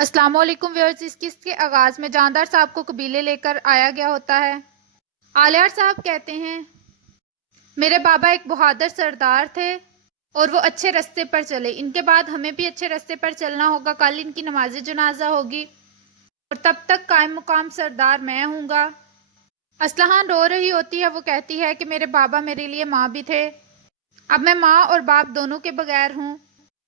السلام علیکم ویورز، اس قسط کے آغاز میں جاندار صاحب کو قبیلے لے کر آیا گیا ہوتا ہے۔ آلیار صاحب کہتے ہیں، میرے بابا ایک بہادر سردار تھے اور وہ اچھے رستے پر چلے، ان کے بعد ہمیں بھی اچھے رستے پر چلنا ہوگا۔ کل ان کی نماز جنازہ ہوگی اور تب تک قائم مقام سردار میں ہوں گا۔ اسلحان رو رہی ہوتی ہے، وہ کہتی ہے کہ میرے بابا میرے لیے ماں بھی تھے، اب میں ماں اور باپ دونوں کے بغیر ہوں۔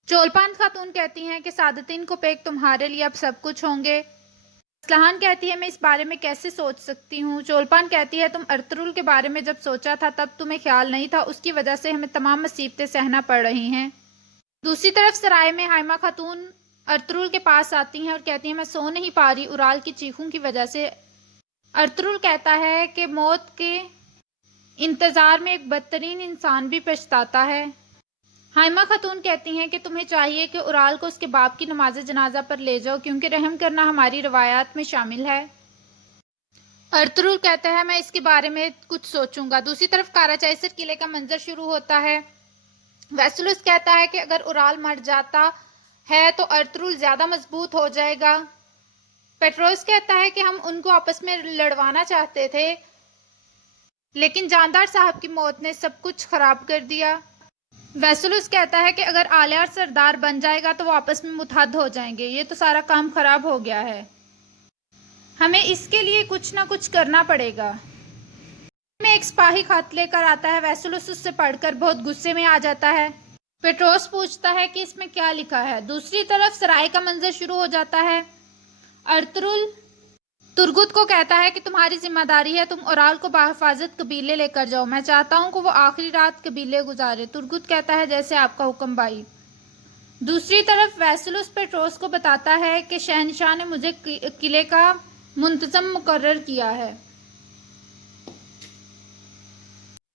چولپان خاتون کہتی ہیں کہ سعادتین کو پیک تمہارے لیے اب سب کچھ ہوں گے۔ اسلحان کہتی ہے، میں اس بارے میں کیسے سوچ سکتی ہوں؟ چولپان کہتی ہے، تم ارطغرل کے بارے میں جب سوچا تھا تب تمہیں خیال نہیں تھا، اس کی وجہ سے ہمیں تمام مصیبتیں سہنا پڑ رہی ہیں۔ دوسری طرف سرائے میں حائمہ خاتون ارطغرل کے پاس آتی ہیں اور کہتی ہیں، میں سو نہیں پا رہی اورال کی چیخوں کی وجہ سے۔ ارطغرل کہتا ہے کہ موت کے انتظار میں ایک بدترین انسان بھی پچھتاتا ہے۔ حائمہ خاتون کہتی ہیں کہ تمہیں چاہیے کہ اورال کو اس کے باپ کی نماز جنازہ پر لے جاؤ، کیونکہ رحم کرنا ہماری روایات میں شامل ہے۔ ارطغرل کہتا ہے، میں اس کے بارے میں کچھ سوچوں گا۔ دوسری طرف کاراچائسر قلعے کا منظر شروع ہوتا ہے۔ ویسلوس کہتا ہے کہ اگر اورال مر جاتا ہے تو ارطغرل زیادہ مضبوط ہو جائے گا۔ پیٹروس کہتا ہے کہ ہم ان کو آپس میں لڑوانا چاہتے تھے، لیکن جاندار صاحب کی موت نے سب کچھ خراب کر دیا۔ ویسلوس کہتا ہے کہ اگر آلیار سردار بن جائے گا تو وہ آپس میں متحد ہو جائیں گے، یہ تو سارا کام خراب ہو گیا ہے، ہمیں اس کے لیے کچھ نہ کچھ کرنا پڑے گا۔ میں ایک سپاہی خط لے کر آتا ہے، ویسلوس اس سے پڑھ کر بہت غصے میں آ جاتا ہے۔ پیٹروس پوچھتا ہے کہ اس میں کیا لکھا ہے۔ دوسری طرف سرائے کا منظر شروع ہو جاتا ہے۔ ارطغرل ترگت کو کہتا ہے کہ تمہاری ذمہ داری ہے، تم اورال کو بحفاظت قبیلے لے کر جاؤ، میں چاہتا ہوں کہ وہ آخری رات قبیلے گزارے۔ ترگت کہتا ہے، جیسے آپ کا حکم بھائی۔ دوسری طرف ویسلوس پیٹروس کو بتاتا ہے کہ شہنشاہ نے مجھے قلعے کا منتظم مقرر کیا ہے۔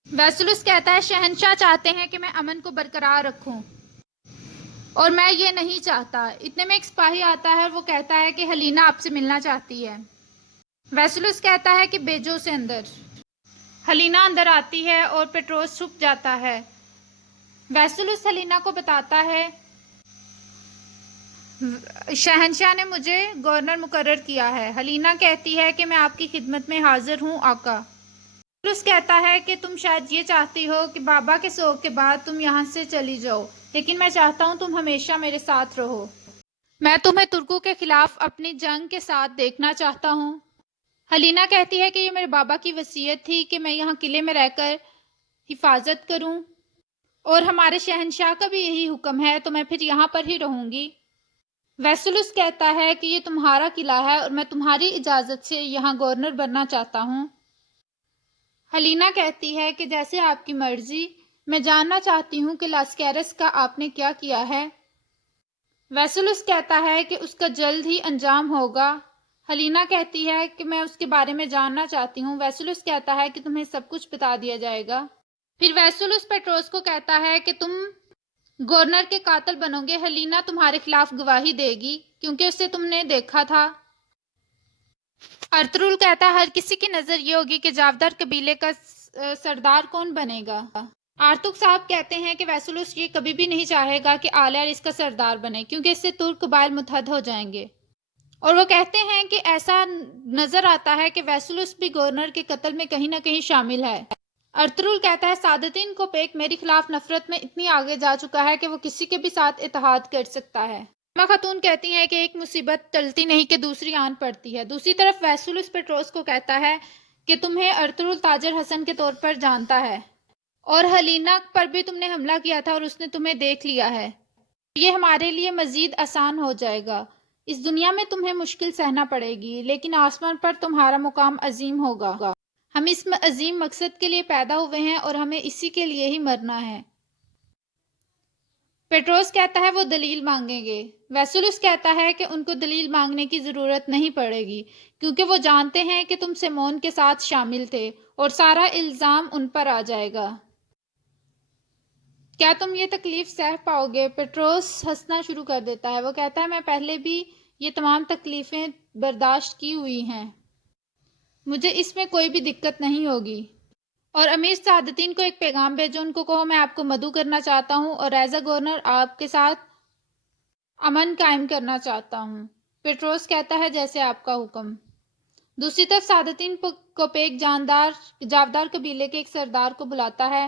ویسلوس کہتا ہے، شہنشاہ چاہتے ہیں کہ میں امن کو برقرار رکھوں اور میں یہ نہیں چاہتا۔ اتنے میں ایک سپاہی آتا ہے اور وہ کہتا ہے کہ ہلینا آپ سے ملنا چاہتی ہے۔ ویسلوس کہتا ہے کہ بیجو سے اندر۔ ہلینا اندر آتی ہے اور پیٹروس چھپ جاتا ہے۔ ویسلوس ہلینا کو بتاتا ہے، شہنشاہ نے مجھے گورنر مقرر کیا ہے۔ ہلینا کہتی ہے کہ میں آپ کی خدمت میں حاضر ہوں آقا۔ ویسلوس کہتا ہے کہ تم شاید یہ چاہتی ہو کہ بابا کے سوگ کے بعد تم یہاں سے چلی جاؤ، لیکن میں چاہتا ہوں تم ہمیشہ میرے ساتھ رہو۔ میں تمہیں ترکوں کے خلاف اپنی جنگ کے ساتھ دیکھنا چاہتا ہوں۔ ہلینا کہتی ہے کہ یہ میرے بابا کی وصیت تھی کہ میں یہاں قلعے میں رہ کر حفاظت کروں، اور ہمارے شہنشاہ کا بھی یہی حکم ہے، تو میں پھر یہاں پر ہی رہوں گی۔ ویسلوس کہتا ہے کہ یہ تمہارا قلعہ ہے اور میں تمہاری اجازت سے یہاں گورنر بننا چاہتا ہوں۔ ہلینا کہتی ہے کہ جیسے آپ کی مرضی، میں جاننا چاہتی ہوں کہ لاسکیرس کا آپ نے کیا کیا ہے۔ ویسلوس کہتا ہے کہ اس کا جلد ہی انجام ہوگا۔ ہلینا کہتی ہے کہ میں اس کے بارے میں جاننا چاہتی ہوں۔ ویسلوس کہتا ہے کہ تمہیں سب کچھ بتا دیا جائے گا۔ پھر ویسلوس پیٹروس کو کہتا ہے کہ تم گورنر کے قاتل بنو گے، ہلینا تمہارے خلاف گواہی دے گی کیونکہ اسے تم نے دیکھا تھا۔ ارطغرل کہتا ہے، ہر کسی کی نظر یہ ہوگی کہ جاودار قبیلے کا سردار کون بنے گا۔ آرتک صاحب کہتے ہیں کہ ویسلوس یہ کبھی بھی نہیں چاہے گا کہ آلیار اس کا سردار بنے، کیونکہ اس سے ترک قبائل متحد ہو جائیں گے، اور وہ کہتے ہیں کہ ایسا نظر آتا ہے کہ ویسلوس بھی گورنر کے قتل میں کہیں نہ کہیں شامل ہے۔ ارطغرل کہتا ہے، سعادتین کو پیک میری خلاف نفرت میں اتنی آگے جا چکا ہے کہ وہ کسی کے بھی ساتھ اتحاد کر سکتا ہے۔ حائمہ خاتون کہتی ہیں کہ ایک مصیبت ٹلتی نہیں کہ دوسری آن پڑتی ہے۔ دوسری طرف ویسلوس پیٹروس کو کہتا ہے کہ تمہیں ارطغرل تاجر حسن کے طور پر جانتا ہے، اور ہلینا پر بھی تم نے حملہ کیا تھا اور اس نے تمہیں دیکھ لیا ہے، یہ ہمارے لیے مزید آسان ہو جائے گا۔ اس دنیا میں تمہیں مشکل سہنا پڑے گی، لیکن آسمان پر تمہارا مقام عظیم ہوگا۔ ہم اس عظیم مقصد کے لیے پیدا ہوئے ہیں اور ہمیں اسی کے لیے ہی مرنا ہے۔ پیٹروس کہتا ہے وہ دلیل مانگیں گے۔ ویسلوس کہتا ہے کہ ان کو دلیل مانگنے کی ضرورت نہیں پڑے گی، کیونکہ وہ جانتے ہیں کہ تم سیمون کے ساتھ شامل تھے اور سارا الزام ان پر آ جائے گا۔ کیا تم یہ تکلیف سہ پاؤ گے؟ پیٹروس ہنسنا شروع کر دیتا ہے۔ وہ کہتا ہے، میں پہلے بھی یہ تمام تکلیفیں برداشت کی ہوئی ہیں، مجھے اس میں کوئی بھی دقت نہیں ہوگی۔ اور امیر سعادتین کو ایک پیغام بھیجو، ان کو کہو میں آپ کو مدعو کرنا چاہتا ہوں اور ایز اے گورنر آپ کے ساتھ امن قائم کرنا چاہتا ہوں۔ پیٹروس کہتا ہے جیسے آپ کا حکم۔ دوسری طرف سعادتین کوپیک جاودار قبیلے کے ایک سردار کو بلاتا ہے۔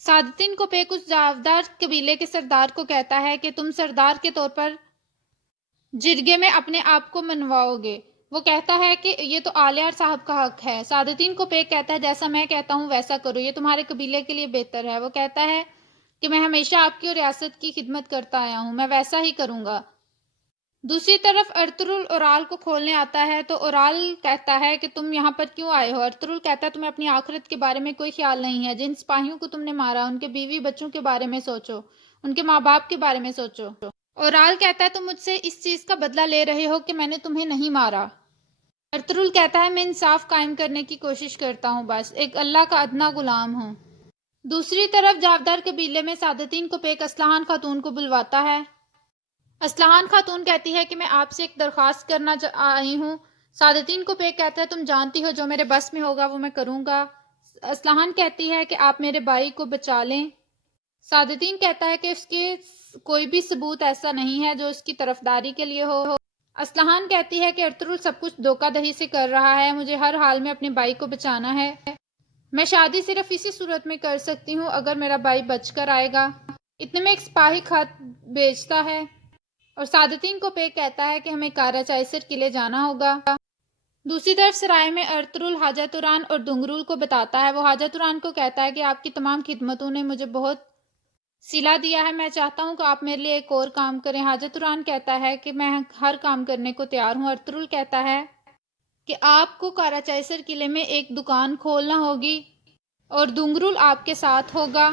سعادتین کوپیک اس جاودار قبیلے کے سردار کو کہتا ہے کہ تم سردار کے طور پر جرگے میں اپنے آپ کو منواؤ گے۔ وہ کہتا ہے کہ یہ تو آلیار صاحب کا حق ہے۔ سعادتین کوپیک کہتا ہے جیسا میں کہتا ہوں ویسا کرو، یہ تمہارے قبیلے کے لیے بہتر ہے۔ وہ کہتا ہے کہ میں ہمیشہ آپ کی اور ریاست کی خدمت کرتا آیا ہوں، میں ویسا ہی کروں گا۔ دوسری طرف ارطغرل اورال کو کھولنے آتا ہے تو اورال کہتا ہے کہ تم یہاں پر کیوں آئے ہو؟ ارطغرل کہتا ہے تمہیں اپنی آخرت کے بارے میں کوئی خیال نہیں ہے، جن سپاہیوں کو تم نے مارا ان کے بیوی بچوں کے بارے میں سوچو، ان کے ماں باپ کے بارے میں سوچو۔ اورال کہتا ہے تم مجھ سے اس چیز کا بدلہ لے رہے ہو کہ میں نے تمہیں نہیں مارا۔ ارطغرل کہتا ہے میں انصاف قائم کرنے کی کوشش کرتا ہوں، بس ایک اللہ کا ادنا غلام ہوں۔ دوسری طرف جاودار قبیلے میں سعادتین کوپیک اسلحان خاتون کو بلواتا ہے۔ اسلحان خاتون کہتی ہے کہ میں آپ سے ایک درخواست کرنا آئی ہوں۔ سعادتین کوپیک کہتا ہے تم جانتی ہو جو میرے بس میں ہوگا وہ میں کروں گا۔ اسلحان کہتی ہے کہ آپ میرے بھائی کو بچا لیں۔ سعادتین کہتا ہے کہ اس کے کوئی بھی ثبوت ایسا نہیں ہے جو اس کی طرفداری کے لیے ہو۔ اسلحان کہتی ہے کہ ارطغرل سب کچھ دھوکہ دہی سے کر رہا ہے، مجھے ہر حال میں اپنے بھائی کو بچانا ہے۔ میں شادی صرف اسی صورت میں کر سکتی ہوں اگر میرا بھائی بچ کر آئے گا۔ اتنے میں ایک سپاہی خط بھیجتا ہے اور سعادتین کوپیک کہتا ہے کہ ہمیں کارا چائسر قلعے جانا ہوگا۔ دوسری طرف سرائے میں ارطغرل حاجہ توران اور دنگرول کو بتاتا ہے۔ وہ حاجہ توران کو کہتا ہے کہ آپ کی تمام خدمتوں نے مجھے بہت صلہ دیا ہے، میں چاہتا ہوں کہ آپ میرے لیے ایک اور کام کریں۔ حاجہ توران کہتا ہے کہ میں ہر کام کرنے کو تیار ہوں۔ ارطغرل کہتا ہے کہ آپ کو کارا چائسر قلعے میں ایک دکان کھولنا ہوگی اور دنگرول آپ کے ساتھ ہوگا۔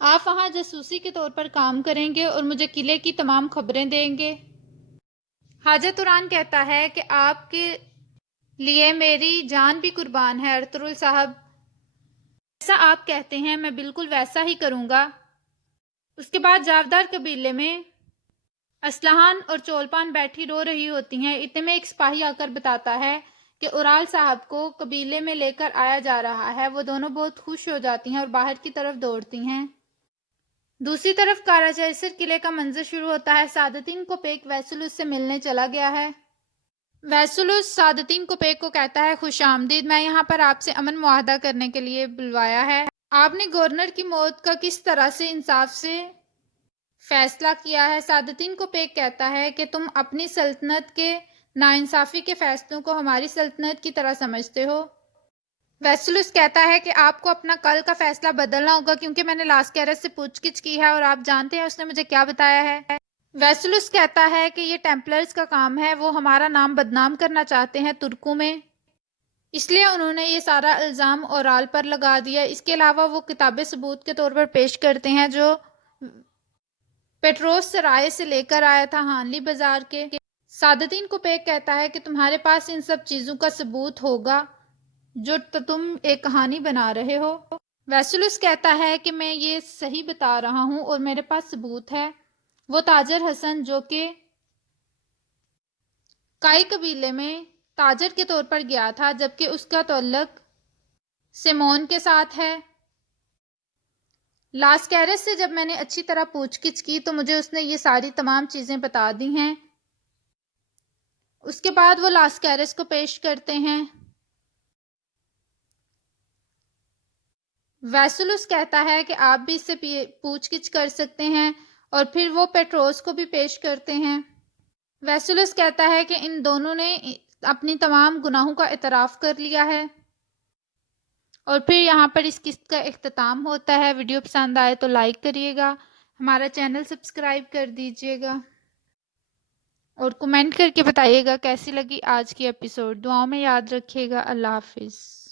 آپ وہاں جاسوسی کے طور پر کام کریں گے اور مجھے قلعے کی تمام خبریں دیں گے۔ حاجہ توران کہتا ہے کہ آپ کے لیے میری جان بھی قربان ہے ارطغرل صاحب، جیسا آپ کہتے ہیں میں بالکل ویسا ہی کروں گا۔ اس کے بعد جاودار قبیلے میں اسلحان اور چولپان بیٹھی رو رہی ہوتی ہیں۔ اتنے میں ایک سپاہی آ کر بتاتا ہے کہ اورال صاحب کو قبیلے میں لے کر آیا جا رہا ہے۔ وہ دونوں بہت خوش ہو جاتی ہیں اور باہر کی طرف دوڑتی ہیں۔ دوسری طرف کارا چائسر قلعے کا منظر شروع ہوتا ہے۔ سعادتین کوپیک ویسلوس سے ملنے چلا گیا ہے۔ ویسلوس سعادتین کوپیک کو کہتا ہے خوش آمدید، میں یہاں پر آپ سے امن معاہدہ کرنے کے لیے بلوایا ہے۔ آپ نے گورنر کی موت کا کس طرح سے انصاف سے فیصلہ کیا ہے؟ سعادتین کوپیک کہتا ہے کہ تم اپنی سلطنت کے ناانصافی کے فیصلوں کو ہماری سلطنت کی طرح سمجھتے ہو۔ ویسلوس کہتا ہے کہ آپ کو اپنا کل کا فیصلہ بدلنا ہوگا کیونکہ میں نے لاسکیرس سے پوچھ گچھ کی ہے اور آپ جانتے ہیں اس نے مجھے کیا بتایا ہے۔ ویسلوس کہتا ہے کہ یہ ٹیمپلرز کا کام ہے، وہ ہمارا نام بدنام کرنا چاہتے ہیں ترکوں میں، اس لیے انہوں نے یہ سارا الزام اورال پر لگا دیا۔ اس کے علاوہ وہ کتابیں ثبوت کے طور پر پیش کرتے ہیں جو پیٹروس سرائے سے لے کر آیا تھا ہانلی بازار کے۔ سعادتین کوپیک کہتا ہے کہ تمہارے پاس ان سب چیزوں کا ثبوت ہوگا جو تم ایک کہانی بنا رہے ہو۔ ویسلوس کہتا ہے کہ میں یہ صحیح بتا رہا ہوں اور میرے پاس ثبوت ہے۔ وہ تاجر حسن جو کہ کائی قبیلے میں تاجر کے طور پر گیا تھا جبکہ اس کا تعلق سیمون کے ساتھ ہے۔ لاسکیرس سے جب میں نے اچھی طرح پوچھ گچھ کی تو مجھے اس نے یہ ساری تمام چیزیں بتا دی ہیں۔ اس کے بعد وہ لاسکیرس کو پیش کرتے ہیں۔ ویسلوس کہتا ہے کہ آپ بھی اس سے پوچھ گچھ کر سکتے ہیں اور پھر وہ پیٹروس کو بھی پیش کرتے ہیں۔ ویسلوس کہتا ہے کہ ان دونوں نے اپنی تمام گناہوں کا اعتراف کر لیا ہے اور پھر یہاں پر اس قسط کا اختتام ہوتا ہے۔ ویڈیو پسند آئے تو لائک کریے گا، ہمارا چینل سبسکرائب کر دیجیے گا اور کمنٹ کر کے بتائیے گا کیسی لگی آج کی ایپیسوڈ۔ دعاؤں میں یاد رکھیے گا۔ اللہ حافظ۔